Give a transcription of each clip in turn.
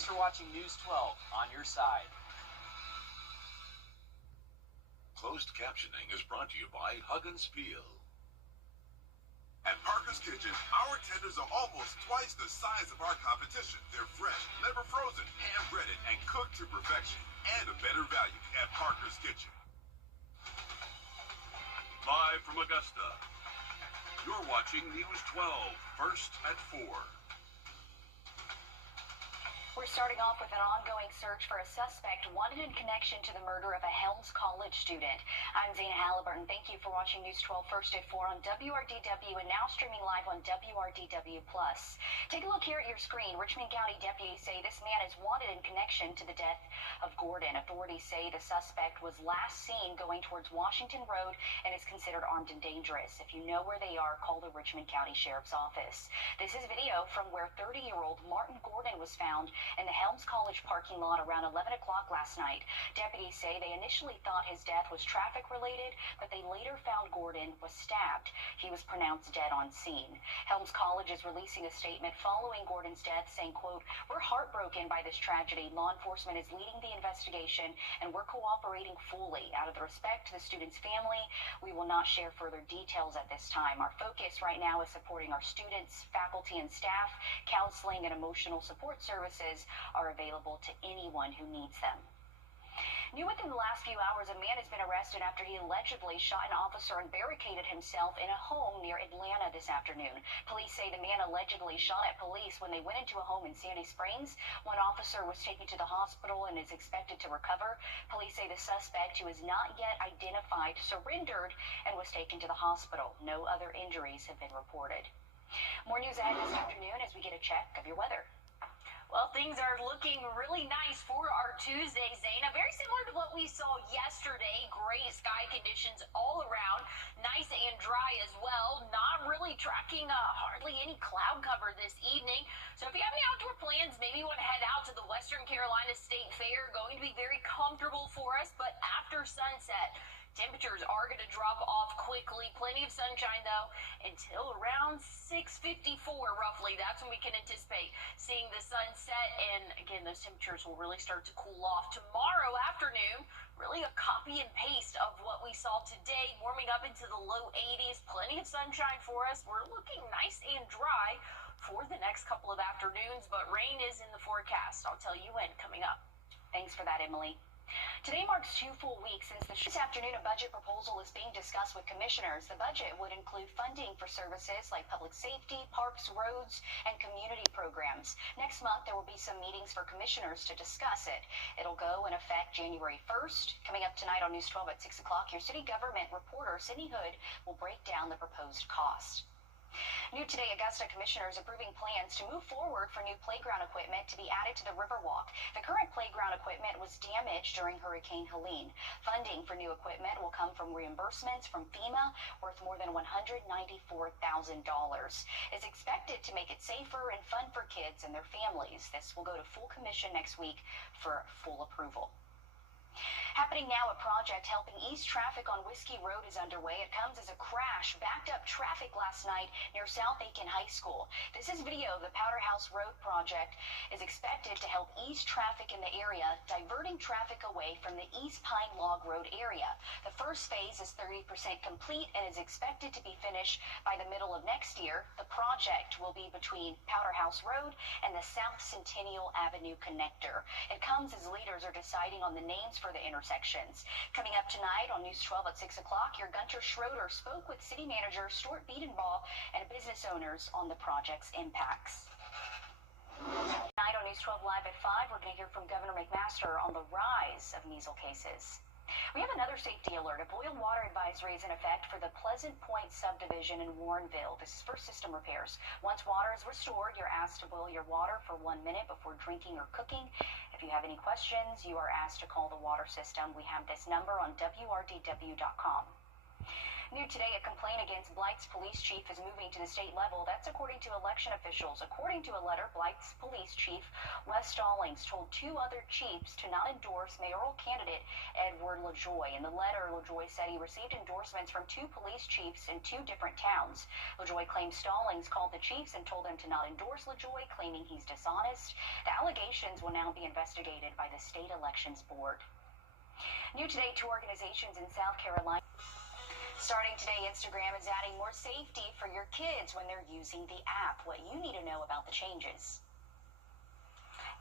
Thanks for watching News 12 on your side. Closed captioning is brought to you by Hug and Spiel. At Parker's Kitchen, our tenders are almost twice the size of our competition. They're fresh, never frozen, hand-breaded, and cooked to perfection. And a better value at Parker's Kitchen. Live from Augusta, you're watching News 12, first at 4. We're starting off with an ongoing search for a suspect wanted in connection to the murder of a Helms College student. I'm Zena Halliburton. Thank you for watching News 12 First at 4 on WRDW and now streaming live on WRDW+. Take a look here at your screen. Richmond County deputies say this man is wanted in connection to the death of Gordon. Authorities say the suspect was last seen going towards Washington Road and is considered armed and dangerous. If you know where they are, call the Richmond County Sheriff's Office. This is video from where 30-year-old Martin Gordon was found in the Helms College parking lot around 11 o'clock last night. Deputies say they initially thought his death was traffic-related, but they later found Gordon was stabbed. He was pronounced dead on scene. Helms College is releasing a statement following Gordon's death saying, quote, "We're heartbroken by this tragedy. Law enforcement is leading the investigation, and we're cooperating fully. Out of the respect to the student's family, we will not share further details at this time. Our focus right now is supporting our students, faculty, and staff. Counseling and emotional support services are available to anyone who needs them." New within the last few hours, a man has been arrested after he allegedly shot an officer and barricaded himself in a home near Atlanta this afternoon. Police say the man allegedly shot at police when they went into a home in Sandy Springs. One officer was taken to the hospital and is expected to recover. Police say the suspect, who is not yet identified, surrendered and was taken to the hospital. No other injuries have been reported. More news ahead this afternoon as we get a check of your weather. Well, things are looking really nice for our Tuesday, Zana. Very similar to what we saw yesterday. Great sky conditions all around. Nice and dry as well. Not really tracking hardly any cloud cover this evening. So if you have any outdoor plans, maybe you want to head out to the Western Carolina State Fair. Going to be very comfortable for us, but after sunset, temperatures are going to drop off quickly. Plenty of sunshine, though, until around 6:54, roughly. That's when we can anticipate seeing the sunset. And, again, those temperatures will really start to cool off tomorrow afternoon. Really a copy and paste of what we saw today, warming up into the low 80s. Plenty of sunshine for us. We're looking nice and dry for the next couple of afternoons, but rain is in the forecast. I'll tell you when coming up. Thanks for that, Emily. Today marks 2 full weeks since this afternoon a budget proposal is being discussed with commissioners. The budget would include funding for services like public safety, parks, roads, and community programs. Next month, there will be some meetings for commissioners to discuss it. It'll go in effect January 1st. Coming up tonight on News 12 at 6 o'clock, your city government reporter, Sydney Hood, will break down the proposed cost. New today, Augusta commissioners approving plans to move forward for new playground equipment to be added to the Riverwalk. The current playground equipment was damaged during Hurricane Helene. Funding for new equipment will come from reimbursements from FEMA worth more than $194,000. It's expected to make it safer and fun for kids and their families. This will go to full commission next week for full approval. Happening now, a project helping ease traffic on Whiskey Road is underway. It comes as a crash backed up traffic last night near South Aiken High School. This is video of the Powder House Road project is expected to help ease traffic in the area, diverting traffic away from the East Pine Log Road area. The first phase is 30% complete and is expected to be finished by the middle of next year. The project will be between Powder House Road and the South Centennial Avenue connector. It comes as leaders are deciding on the names for the intersections. Coming up tonight on News 12 at 6 o'clock, your Gunter Schroeder spoke with City Manager Stuart Biedenbaugh and business owners on the project's impacts. Tonight on News 12 Live at 5, we're going to hear from Governor McMaster on the rise of measles cases. We have another safety alert. A boil water advisory is in effect for the Pleasant Point subdivision in Warrenville. This is for system repairs. Once water is restored, you're asked to boil your water for 1 minute before drinking or cooking. If you have any questions, you are asked to call the water system. We have this number on WRDW.com. New today, a complaint against Blythe's police chief is moving to the state level. That's according to election officials. According to a letter, Blythe's police chief, Wes Stallings, told 2 other chiefs to not endorse mayoral candidate Wrdw. In the letter, LaJoy said he received endorsements from 2 police chiefs in 2 different towns. LaJoy claims Stallings called the chiefs and told them to not endorse LaJoy, claiming he's dishonest. The allegations will now be investigated by the state elections board. New today, 2 organizations in South Carolina. Starting today, Instagram is adding more safety for your kids when they're using the app. What you need to know about the changes.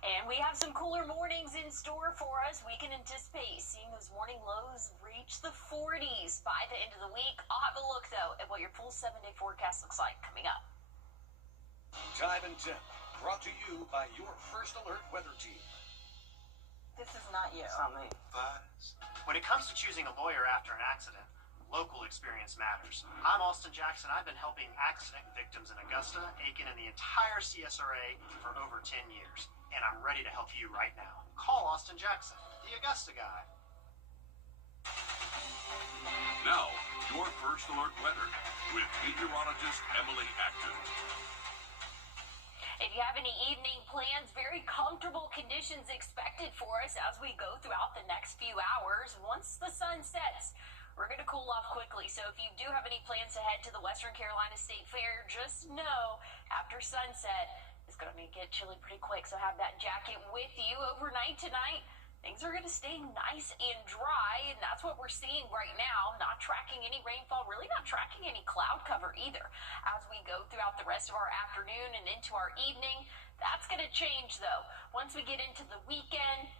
And we have some cooler mornings in store for us. We can anticipate seeing those morning lows reach the 40s by the end of the week. I'll have a look, though, at what your full 7-day forecast looks like coming up. Time and Temp, brought to you by your First Alert weather team. This is not you. It's not me. When it comes to choosing a lawyer after an accident, local experience matters. I'm Austin Jackson. I've been helping accident victims in Augusta, Aiken, and the entire CSRA for over 10 years. And I'm ready to help you right now. Call Austin Jackson, the Augusta guy. Now, your First Alert weather with meteorologist Emily Acton. If you have any evening plans, very comfortable conditions expected for us as we go throughout the next few hours. Once the sun sets, we're going to cool off quickly. So if you do have any plans to head to the Western Carolina State Fair, just know after sunset, it's going to get chilly pretty quick. So have that jacket with you overnight tonight. Things are going to stay nice and dry, and that's what we're seeing right now. Not tracking any rainfall, really not tracking any cloud cover either. As we go throughout the rest of our afternoon and into our evening, that's going to change, though. Once we get into the weekend,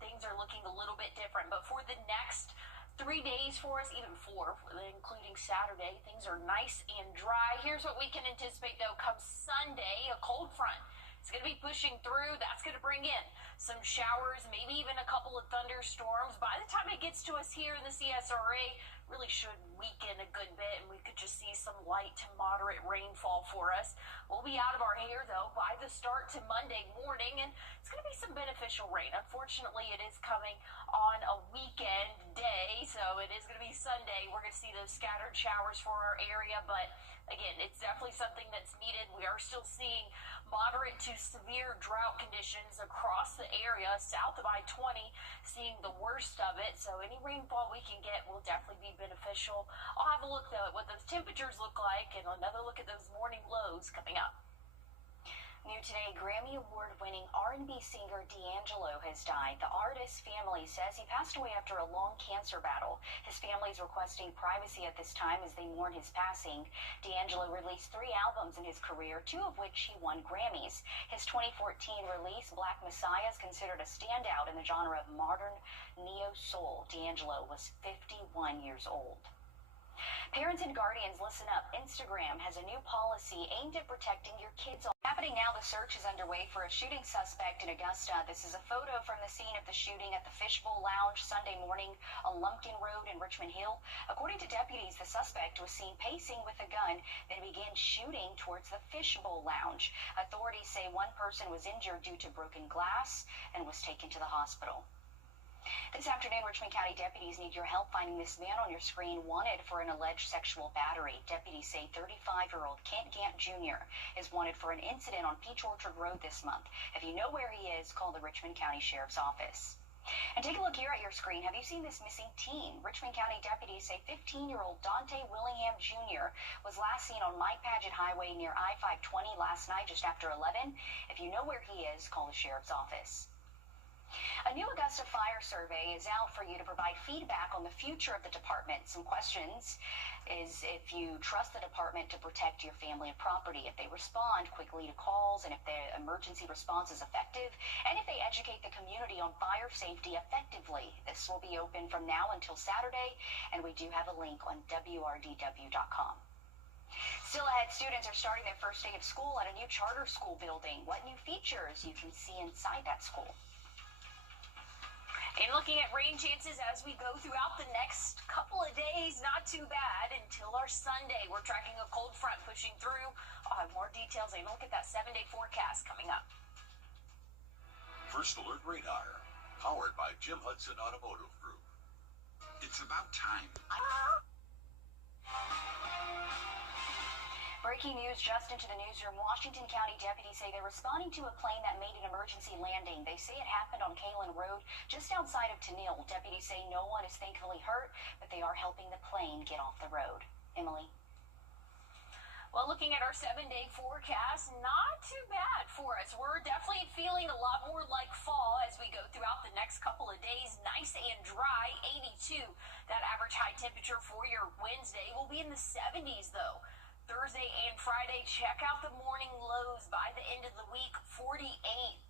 things are looking a little bit different. But for the next 3 days for us, even 4, including Saturday, things are nice and dry. Here's what we can anticipate, though, come Sunday, a cold front. It's going to be pushing through. That's going to bring in some showers, maybe even a couple of thunderstorms. By the time it gets to us here in the CSRA, really should weaken a good bit, and we could just see some light to moderate rainfall for us. We'll be out of our hair, though, by the start to Monday morning, and it's going to be some beneficial rain. Unfortunately, it is coming on a weekend day, so it is going to be Sunday. We're going to see those scattered showers for our area, but again, it's definitely something that's needed. We are still seeing moderate to severe drought conditions across the area south of I-20, seeing the worst of it. So any rainfall we can get will definitely be beneficial. I'll have a look, though, at what those temperatures look like and another look at those morning lows coming up. New today, Grammy Award-winning R&B singer D'Angelo has died. The artist's family says he passed away after a long cancer battle. His family is requesting privacy at this time as they mourn his passing. D'Angelo released 3 albums in his career, 2 of which he won Grammys. His 2014 release, Black Messiah, is considered a standout in the genre of modern neo-soul. D'Angelo was 51 years old. Parents and guardians, listen up. Instagram has a new policy aimed at protecting your kids. Happening now, the search is underway for a shooting suspect in Augusta. This is a photo from the scene of the shooting at the Fishbowl Lounge Sunday morning on Lumpkin Road in Richmond Hill. According to deputies, the suspect was seen pacing with a gun, then began shooting towards the Fishbowl Lounge. Authorities say one person was injured due to broken glass and was taken to the hospital. This afternoon, Richmond County deputies need your help finding this man on your screen wanted for an alleged sexual battery. Deputies say 35-year-old Kent Gant Jr. is wanted for an incident on Peach Orchard Road this month. If you know where he is, call the Richmond County Sheriff's Office. And take a look here at your screen. Have you seen this missing teen? Richmond County deputies say 15-year-old Dante Willingham Jr. was last seen on Mike Paget Highway near I-520 last night just after 11. If you know where he is, call the Sheriff's Office. A new Augusta fire survey is out for you to provide feedback on the future of the department. Some questions is if you trust the department to protect your family and property, if they respond quickly to calls, and if the emergency response is effective, and if they educate the community on fire safety effectively. This will be open from now until Saturday, and we do have a link on Wrdw.com. Still ahead, students are starting their first day of school at a new charter school building. What new features you can see inside that school? And looking at rain chances as we go throughout the next couple of days, not too bad until our Sunday. We're tracking a cold front pushing through. I'll have more details and look at that 7-day forecast coming up. First Alert Radar, powered by Jim Hudson Automotive Group. It's about time. Breaking news just into the newsroom. Washington County deputies say they're responding to a plane that made an emergency landing. They say it happened on Kalen Road, just outside of Tennille. Deputies say no one is thankfully hurt, but they are helping the plane get off the road. Emily? Well, looking at our 7-day forecast, not too bad for us. We're definitely feeling a lot more like fall as we go throughout the next couple of days. Nice and dry, 82. That average high temperature for your Wednesday will be in the 70s, though. Thursday and Friday, check out the morning lows by the end of the week, 48.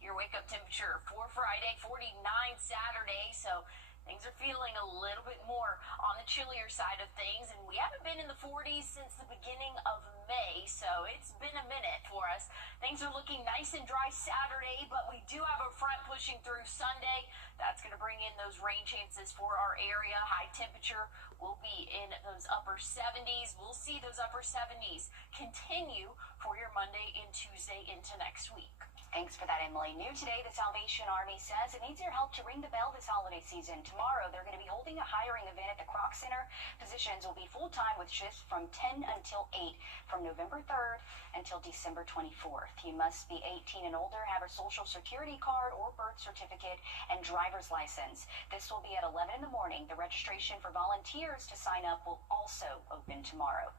Your wake-up temperature for Friday, 49 Saturday. So things are feeling a little bit more on the chillier side of things, and we haven't been in the 40s since the beginning of May, so it's been a minute for us. Things are looking nice and dry Saturday, but we do have a front pushing through Sunday. That's going to bring in those rain chances for our area. High temperature will be in those upper 70s. We'll see those upper 70s continue for your Monday and Tuesday into next week. Thanks for that, Emily. New today, the Salvation Army says it needs your help to ring the bell this holiday season. Tomorrow, they're going to be holding a hiring event at the Kroc Center. Positions will be full-time with shifts from 10 until 8 from November 3rd until December 24th. You must be 18 and older, have a social security card or birth certificate, and driver's license. This will be at 11 in the morning. The registration for volunteers to sign up will also open tomorrow.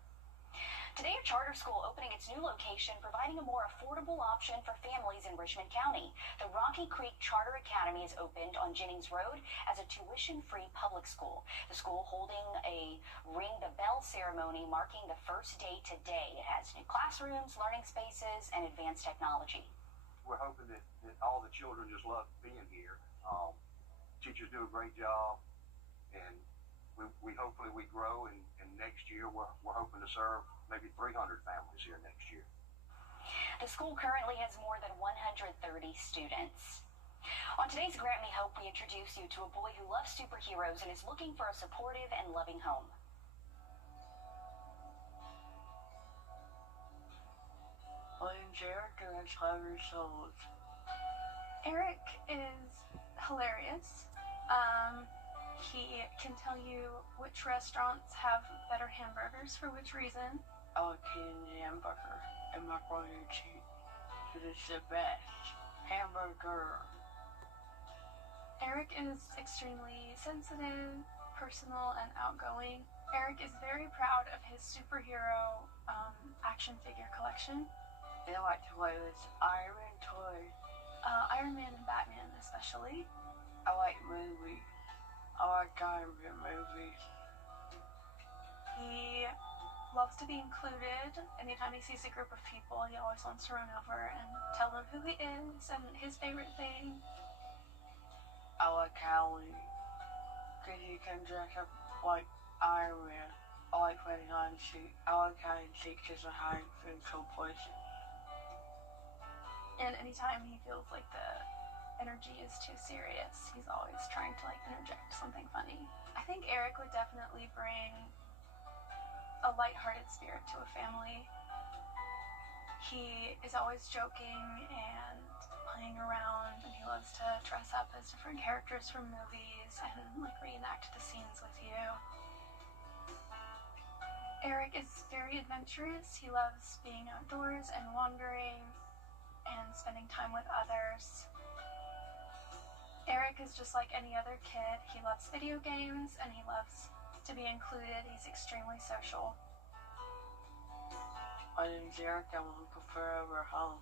Today, a charter school opening its new location, providing a more affordable option for families in Richmond County. The Rocky Creek Charter Academy is opened on Jennings Road as a tuition-free public school. The school holding a ring the bell ceremony marking the first day today. It has new classrooms, learning spaces, and advanced technology. We're hoping that all the children just love being here. Teachers do a great job, and we hopefully we grow, and next year we're hoping to serve maybe 300 families here next year. The school currently has more than 130 students. On today's Grant Me Hope, we introduce you to a boy who loves superheroes and is looking for a supportive and loving home. My name's Eric, and I'm 5 years old. Eric is hilarious. He can tell you which restaurants have better hamburgers for which reason. I like eating hamburger and macaroni and cheese, because it's the best hamburger. Eric is extremely sensitive, personal, and outgoing. Eric is very proud of his superhero action figure collection. And I like to play with Iron Man toys. Iron Man and Batman especially. I like movies. I like Iron Man movies. He loves to be included. Anytime he sees a group of people, he always wants to run over and tell them who he is and his favorite thing. I like Halloween, because you can dress up like Iron Man. I like playing hide and seek. I like hide and seek because I hide in cool places. And anytime he feels like the energy is too serious, he's always trying to interject something funny. I think Eric would definitely bring a lighthearted spirit to a family. He is always joking and playing around, and he loves to dress up as different characters from movies and reenact the scenes with you. Eric is very adventurous. He loves being outdoors and wandering and spending time with others. Eric is just like any other kid. He loves video games and he loves to be included. He's extremely social. My name's Eric. I'm looking for a home.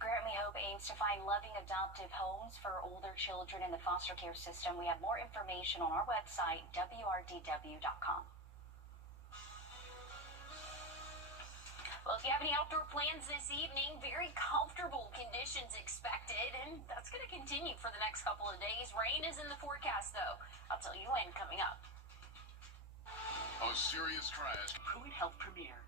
Grant Me Hope aims to find loving adoptive homes for older children in the foster care system. We have more information on our website, wrdw.com. Well, if you have any outdoor plans this evening, very comfortable conditions expected, and that's going to continue for the next couple of days. Rain is in the forecast, though. I'll tell you when coming up. A serious crash. Who would help premiere?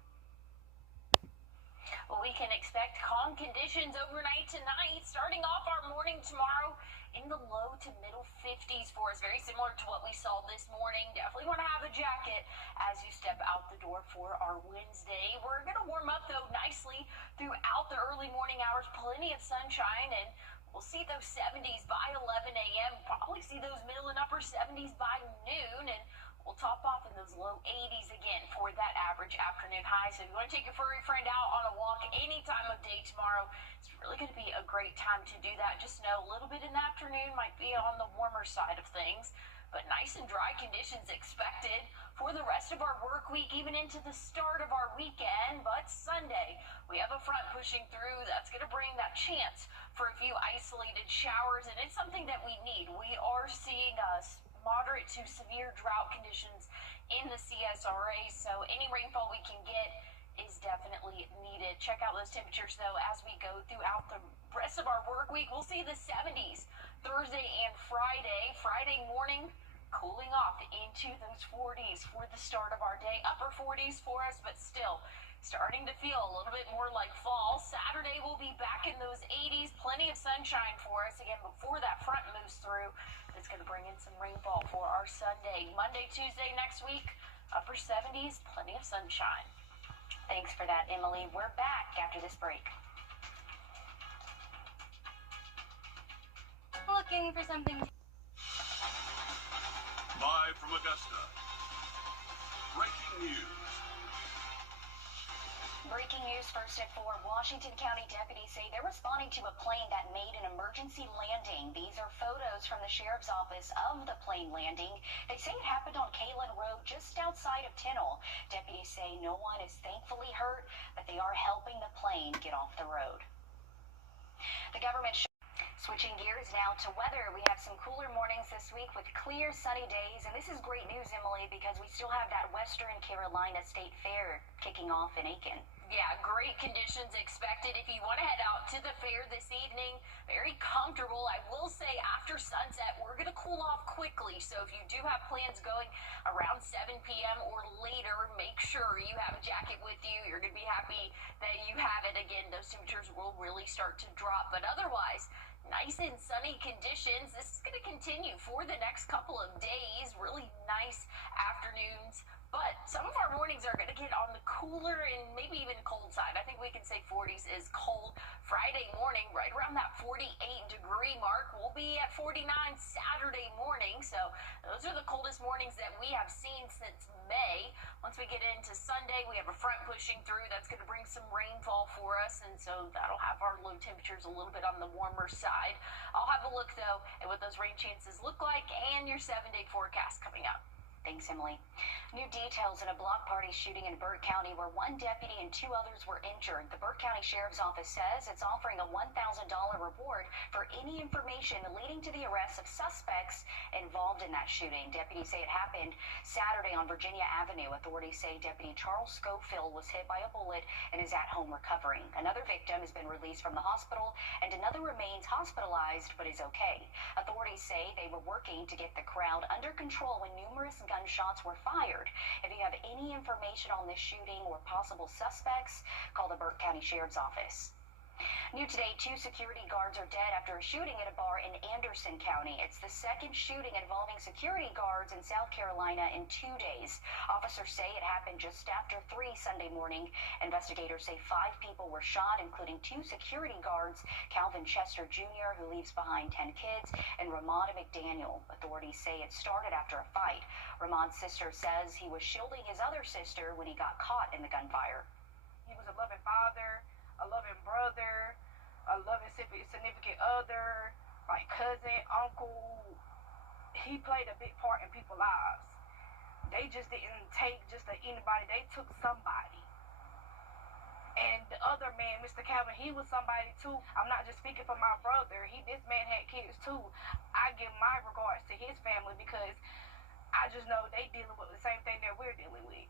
Well, we can expect calm conditions overnight tonight, starting off our morning tomorrow in the low to middle 50s for us. Very similar to what we saw this morning. Definitely want to have a jacket as you step out the door for our Wednesday. We're going to warm up, though, nicely throughout the early morning hours. Plenty of sunshine, and we'll see those 70s by 11 a.m. Probably see those middle and upper 70s by noon, and We'll top off in those low 80s again for that average afternoon high. So if you want to take your furry friend out on a walk any time of day tomorrow, it's really going to be a great time to do that. Just know a little bit in the afternoon might be on the warmer side of things, but nice and dry conditions expected for the rest of our work week, even into the start of our weekend. But Sunday, we have a front pushing through. That's going to bring that chance for a few isolated showers, and it's something that we need. We are seeing moderate to severe drought conditions in the CSRA, so any rainfall we can get is definitely needed. Check out those temperatures, though, as we go throughout the rest of our work week. We'll see the 70s Thursday and Friday. Friday morning, cooling off into those 40s for the start of our day. Upper 40s for us, but still starting to feel a little bit more like fall. Saturday we'll be back in those 80s. Plenty of sunshine for us again before that front moves through. It's going to bring in some rainfall for our Sunday. Monday, Tuesday next week, upper 70s, plenty of sunshine. Thanks for that, Emily. We're back after this break. Looking for something. Live from Augusta. Breaking news. Breaking news first at 4. Washington County deputies say they're responding to a plane that made an emergency landing. These are photos from the sheriff's office of the plane landing. They say it happened on Kalen Road just outside of Tinnell. Deputies say no one is thankfully hurt, but they are helping the plane get off the road. The government Switching gears now to weather, we have some cooler mornings this week with clear, sunny days. And this is great news, Emily, because we still have that Western Carolina State Fair kicking off in Aiken. Yeah, great conditions expected if you want to head out to the fair this evening. Very comfortable. I will say after sunset, we're going to cool off quickly. So if you do have plans going around 7 p.m. or later, make sure you have a jacket with you. You're going to be happy that you have it. Again, those temperatures will really start to drop. But otherwise, nice and sunny conditions. This is going to continue for the next couple of days. Really nice afternoons. But some of our mornings are going to get on the cooler and maybe even cold side. I think we can say 40s is cold. Friday morning, right around that 48-degree mark. We'll be at 49 Saturday morning. So those are the coldest mornings that we have seen since May. Once we get into Sunday, we have a front pushing through. That's going to bring some rainfall for us. And so that'll have our low temperatures a little bit on the warmer side. I'll have a look, though, at what those rain chances look like and your 7-day forecast coming up. Thanks, Emily. New details in a block party shooting in Burke County where one deputy and 2 others were injured. The Burke County Sheriff's Office says it's offering a $1,000 reward for any information leading to the arrest of suspects involved in that shooting. Deputies say it happened Saturday on Virginia Avenue. Authorities say Deputy Charles Schofield was hit by a bullet and is at home recovering. Another victim has been released from the hospital and another remains hospitalized but is okay. Authorities say they were working to get the crowd under control when numerous gunshots were fired. If you have any information on this shooting or possible suspects, call the Burke County Sheriff's Office. New today, 2 security guards are dead after a shooting at a bar in Anderson County. It's the second shooting involving security guards in South Carolina in 2 days. Officers say it happened just after 3 Sunday morning. Investigators say 5 people were shot, including 2 security guards, Calvin Chester Jr., who leaves behind 10 kids, and Ramada McDaniel. Authorities say it started after a fight. Ramad's sister says he was shielding his other sister when he got caught in the gunfire. He was a loving father, a loving brother, a loving significant other, like cousin, uncle. He played a big part in people's lives. They just didn't take just anybody. They took somebody. And the other man, Mr. Calvin, he was somebody too. I'm not just speaking for my brother. This man had kids too. I give my regards to his family because I just know they dealing with the same thing that we're dealing with.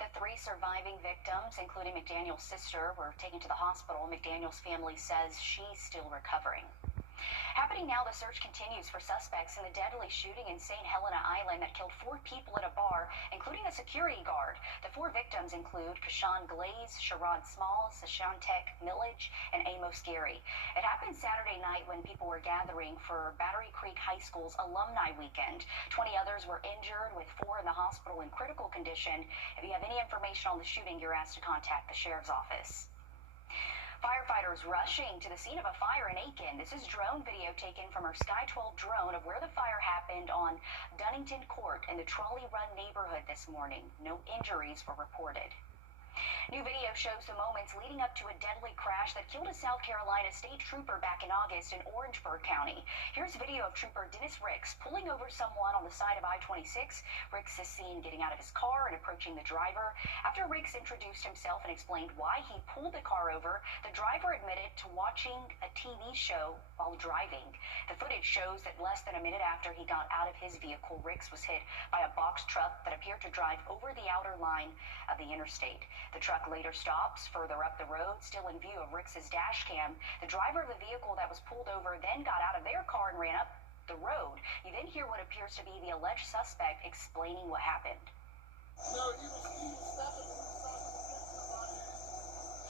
The 3 surviving victims, including McDaniel's sister, were taken to the hospital. McDaniel's family says she's still recovering. Happening now, the search continues for suspects in the deadly shooting in St. Helena Island that killed 4 people at a bar, including a security guard. The 4 victims include Kashawn Glaze, Sherrod Smalls, Sashantek Millage, and Amos Gary. It happened Saturday night when people were gathering for Battery Creek High School's alumni weekend. 20 others were injured, with 4 in the hospital in critical condition. If you have any information on the shooting, you're asked to contact the sheriff's office. Firefighters firefighters rushing to the scene of a fire in Aiken. This is drone video taken from our Sky 12 drone of where the fire happened on Dunnington Court in the Trolley Run neighborhood this morning. No injuries were reported. New video shows the moments leading up to a deadly crash that killed a South Carolina state trooper back in August in Orangeburg County. Here's video of Trooper Dennis Ricks pulling over someone on the side of I-26. Ricks is seen getting out of his car and approaching the driver. After Ricks introduced himself and explained why he pulled the car over, the driver admitted to watching a TV show while driving. The footage shows that less than a minute after he got out of his vehicle, Ricks was hit by a box truck that appeared to drive over the outer line of the interstate. The truck later stops further up the road, still in view of Ricks's dash cam. The driver of the vehicle that was pulled over then got out of their car and ran up the road. You then hear what appears to be the alleged suspect explaining what happened. No, he was stopping against somebody,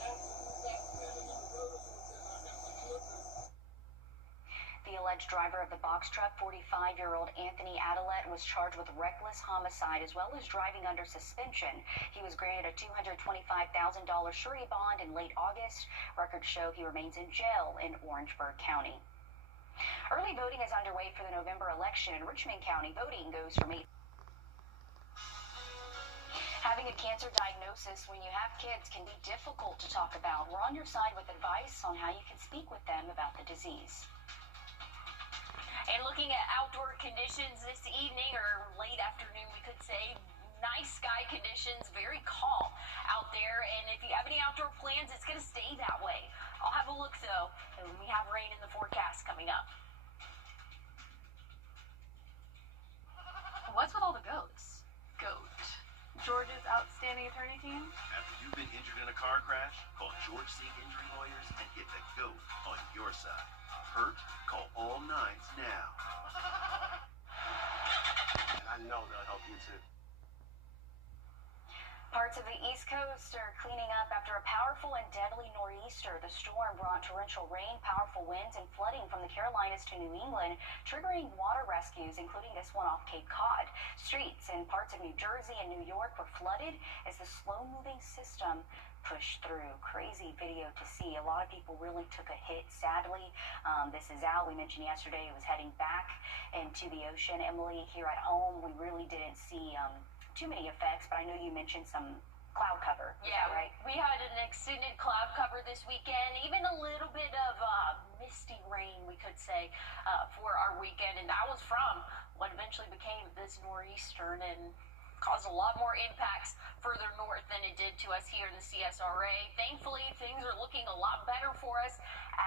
and he got standing in the road, and I guess he killed him. The alleged driver of the box truck, 45-year-old Anthony Adelet, was charged with reckless homicide as well as driving under suspension. He was granted a $225,000 surety bond in late August. Records show he remains in jail in Orangeburg County. Early voting is underway for the November election in Richmond County. Voting goes from 8. Having a cancer diagnosis when you have kids can be difficult to talk about. We're on your side with advice on how you can speak with them about the disease. And looking at outdoor conditions this evening, or late afternoon, we could say, nice sky conditions, very calm out there. And if you have any outdoor plans, it's going to stay that way. I'll have a look, though, and we have rain in the forecast coming up. What's with all the goats? Goat. George's outstanding attorney team? After you've been injured in a car crash, call George C. Injury Lawyers and get the GOAT on your side. Hurt? Call all nines now. And I know they'll help you too. Parts of the East Coast are cleaning up after a powerful and deadly nor'easter. The storm brought torrential rain, powerful winds, and flooding from the Carolinas to New England, triggering water rescues, including this one off Cape Cod. Streets in parts of New Jersey and New York were flooded as the slow-moving system pushed through. Crazy video to see. A lot of people really took a hit, sadly. This is Al. We mentioned yesterday it was heading back into the ocean. Emily, here at home, we really didn't see too many effects, but I know you mentioned some cloud cover. Yeah, right? We had an extended cloud cover this weekend, even a little bit of misty rain, we could say, for our weekend, and that was from what eventually became this nor'easter and caused a lot more impacts further north than it did to us here in the CSRA. Thankfully, things are looking a lot better for us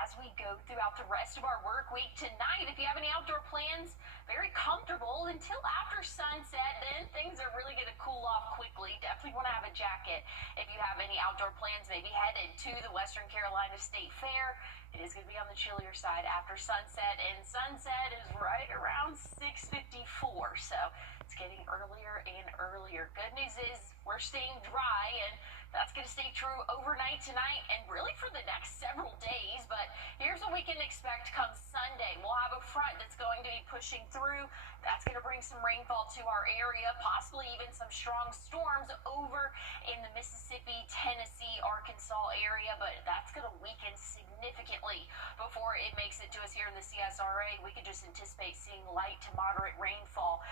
as we go throughout the rest of our work week tonight. If you have any outdoor plans, very comfortable until after sunset. Then things are really going to cool off quickly. Definitely want to have a jacket if you have any outdoor plans, maybe headed to the Western Carolina State Fair. It is going to be on the chillier side after sunset, and sunset is right around 6:54, so it's getting earlier and earlier. Good news is we're staying dry, and that's going to stay true overnight tonight and really for the next several days. But here's what we can expect come Sunday. We'll have a front that's going to be pushing through. That's going to bring some rainfall to our area, possibly even some strong storms over in the Mississippi, Tennessee, Arkansas area, but that's going to weaken significantly before it makes it to us here in the CSRA. We could just anticipate seeing light to moderate rainfall.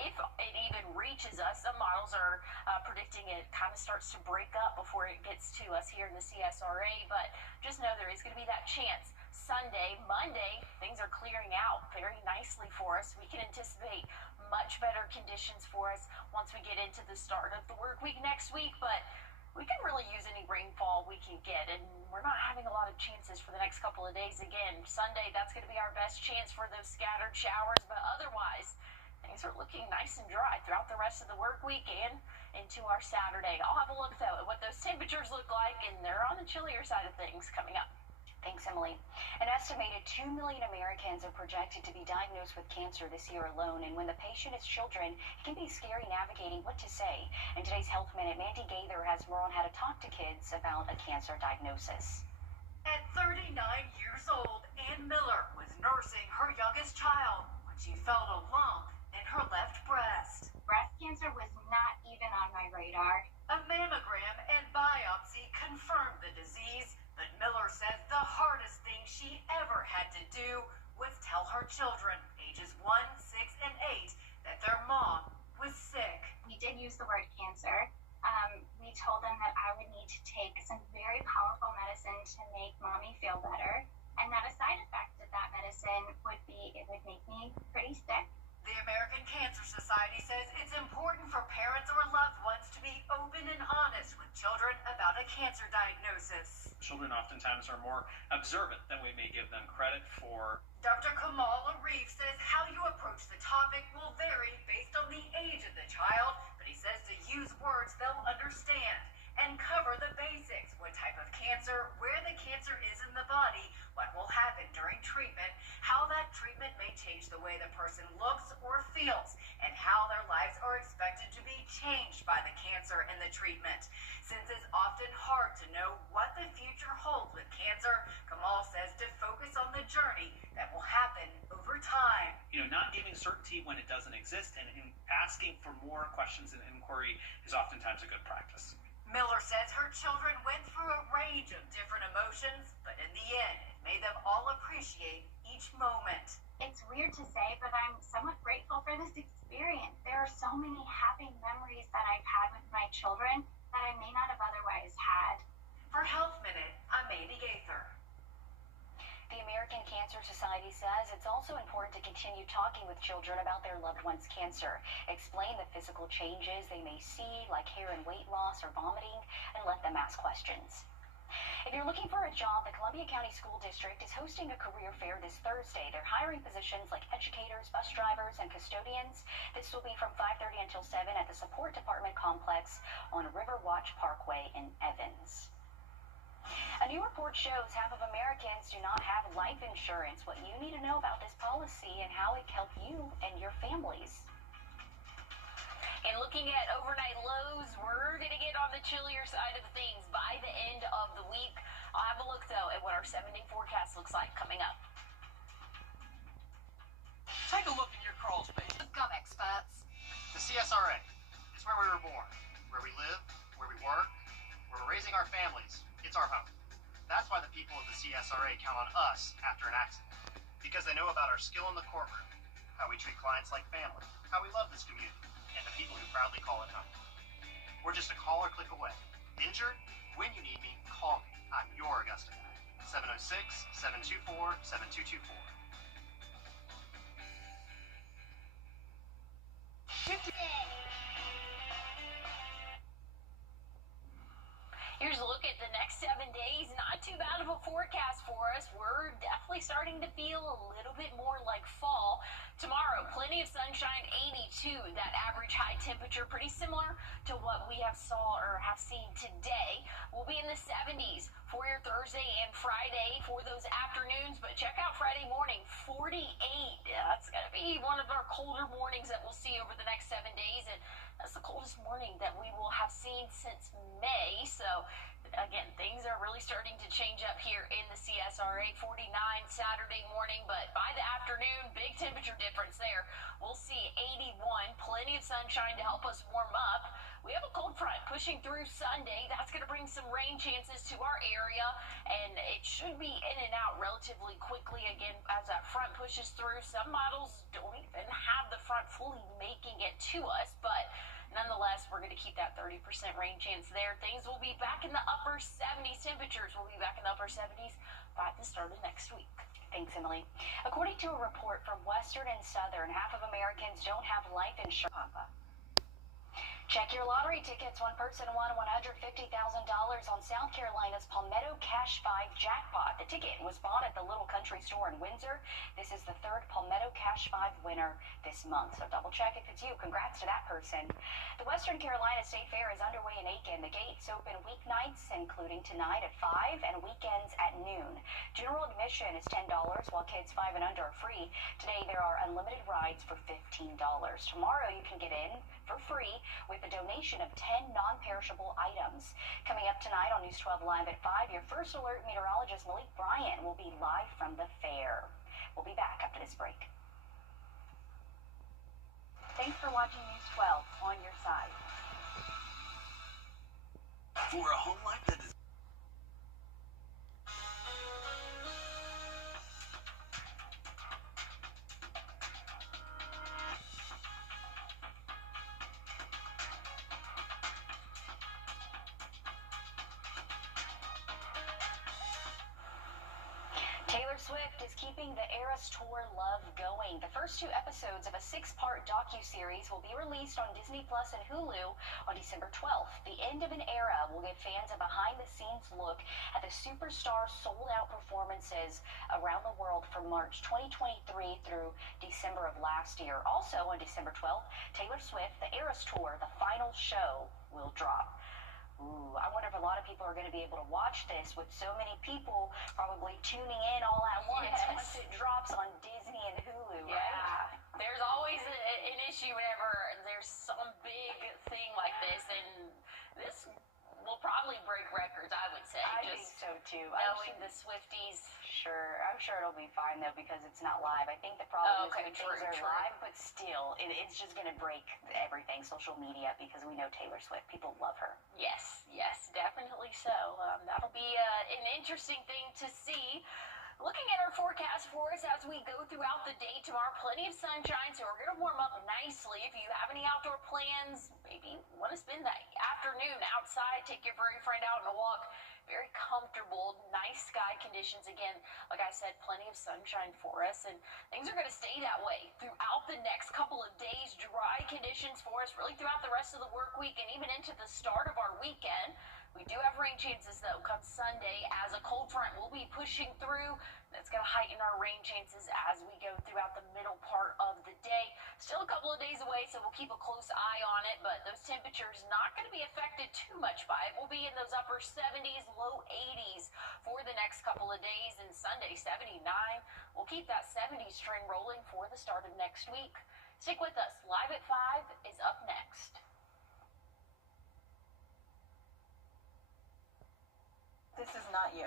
If it even reaches us, some models are predicting it kind of starts to break up before it gets to us here in the CSRA, but just know there is going to be that chance. Sunday, Monday, things are clearing out very nicely for us. We can anticipate much better conditions for us once we get into the start of the work week next week, but we can really use any rainfall we can get, and we're not having a lot of chances for the next couple of days. Again, Sunday, that's going to be our best chance for those scattered showers, but otherwise, things are looking nice and dry throughout the rest of the work week and into our Saturday. I'll have a look, though, at what those temperatures look like, and they're on the chillier side of things coming up. Thanks, Emily. An estimated 2 million Americans are projected to be diagnosed with cancer this year alone, and when the patient is children, it can be scary navigating what to say. In today's Health Minute, Mandy Gaither has more on how to talk to kids about a cancer diagnosis. At 39 years old, Ann Miller was nursing her youngest child when she felt a lump in her left breast. Breast cancer was not even on my radar. A mammogram and biopsy confirmed the disease, but Miller says the her children, ages 1, 6, and 8, that their mom was sick. We did use the word cancer. We told them that I would need to take some very powerful medicine to make mommy feel better, and that a side effect of that medicine would be it would make me pretty sick. The American Cancer Society says it's important for parents or loved ones to be open and honest with children about a cancer diagnosis. Children oftentimes are more observant than we may give them credit for. Dr. Kamal Arif says how you approach the topic will vary based on the age of the child, but he says to use words they'll understand and cover the basics: what type of cancer, where the cancer is in the body, what will happen during treatment, how that treatment may change the way the person looks or feels, and how their lives are expected to be changed by the cancer and the treatment. Since it's often hard to know what the future holds with cancer, Kamal says to focus on the journey that will happen over time. Not giving certainty when it doesn't exist and asking for more questions and inquiry is oftentimes a good practice. Miller says her children went through a range of different emotions, but in the end, it made them all appreciate each moment. It's weird to say, but I'm somewhat grateful for this experience. There are so many happy memories that I've had with my children that I may not have otherwise had. For Health Minute, I'm Amy Gaither. The American Cancer Society says it's also important to continue talking with children about their loved one's cancer, explain the physical changes they may see, like hair and weight loss or vomiting, and let them ask questions. If you're looking for a job, the Columbia County School District is hosting a career fair this Thursday. They're hiring positions like educators, bus drivers, and custodians. This will be from 5:30 until 7 at the Support Department Complex on Riverwatch Parkway in Evans. A new report shows half of Americans do not have life insurance. What you need to know about this policy and how it can help you and your families. And looking at overnight lows, we're going to get on the chillier side of things by the end of the week. I'll have a look, though, at what our 7-day forecast looks like coming up. Take a look in your crawl space. Gum experts. The CSRA. It's where we were born, where we live, where we work, where we're raising our families. It's our home. That's why the people of the CSRA count on us after an accident. Because they know about our skill in the courtroom, how we treat clients like family, how we love this community, and the people who proudly call it home. We're just a call or click away. Injured? When you need me, call me. I'm your Augusta guy. 706-724-7224. Here's a look at the next 7 days. Not too bad of a forecast for us. We're definitely starting to feel a little bit more like fall. Tomorrow, plenty of sunshine, 82. That average high temperature, pretty similar to what we have seen today. We'll be in the 70s for your Thursday and Friday for those afternoons. But check out Friday morning, 48. That's going to be one of our colder mornings that we'll see over the next 7 days. And that's the coldest morning that we will have seen since May. So, again, things are really starting to change up here in the CSRA. 49 Saturday morning, but by the afternoon, big temperature difference there. We'll see 81, plenty of sunshine to help us warm up. We have a cold front pushing through Sunday. That's going to bring some rain chances to our area, and it should be in and out relatively quickly again as that front pushes through. Some models don't even have the front fully making it to us, but nonetheless, we're going to keep that 30% rain chance there. Things will be back in the upper 70s. Temperatures will be back in the upper 70s by the start of next week. Thanks, Emily. According to a report from Western and Southern, half of Americans don't have life insurance. Check your lottery tickets. One person won $150,000 on South Carolina's Palmetto Cash 5 jackpot. The ticket was bought at the Little Country Store in Windsor. This is the third Palmetto Cash 5 winner this month, so double check if it's you. Congrats to that person. The Western Carolina State Fair is underway in Aiken. The gates open weeknights, including tonight at 5 and weekends at noon. General admission is $10, while kids 5 and under are free. Today there are unlimited rides for $15. Tomorrow you can get in for free with a donation of 10 non-perishable items. Coming up tonight on News 12 Live at 5, your first alert meteorologist Malik Bryant will be live from the fair. We'll be back after this break. Thanks for watching News 12 on your side. For a home life that is Swift is keeping the Eras Tour love going. The first 2 episodes of a 6-part docuseries will be released on Disney Plus and Hulu on December 12th. The end of an era will give fans a behind-the-scenes look at the superstar's sold-out performances around the world from March 2023 through December of last year. Also on December 12th, Taylor Swift, the Eras Tour, the final show, will drop. Ooh, I wonder if a lot of people are going to be able to watch this with so many people probably tuning in all at once once it drops on Disney and Hulu, right? Yeah. There's always an issue whenever there's some big thing like this, and this will probably break records, I would say. I think so too. Knowing the Swifties. Sure. I'm sure it'll be fine though because it's not live. I think the problem is when things are live, but still, it's just going to break everything, social media, because we know Taylor Swift. People love her. Yes, definitely so. That'll be an interesting thing to see. Looking at our forecast for us as we go throughout the day tomorrow, plenty of sunshine, so we're going to warm up nicely. If you have any outdoor plans, maybe want to spend that afternoon outside, take your furry friend out on a walk. Very comfortable, nice sky conditions. Again, like I said, plenty of sunshine for us, and things are going to stay that way throughout the next couple of days. Dry conditions for us really throughout the rest of the work week and even into the start of our weekend. We do have rain chances, though, come Sunday as a cold front will be pushing through. That's going to heighten our rain chances as we go throughout the middle part of the day. Still a couple of days away, so we'll keep a close eye on it, but those temperatures not going to be affected too much by it. We'll be in those upper 70s, low 80s for the next couple of days, and Sunday, 79. We'll keep that 70s string rolling for the start of next week. Stick with us. Live at 5 is up next. This is not you.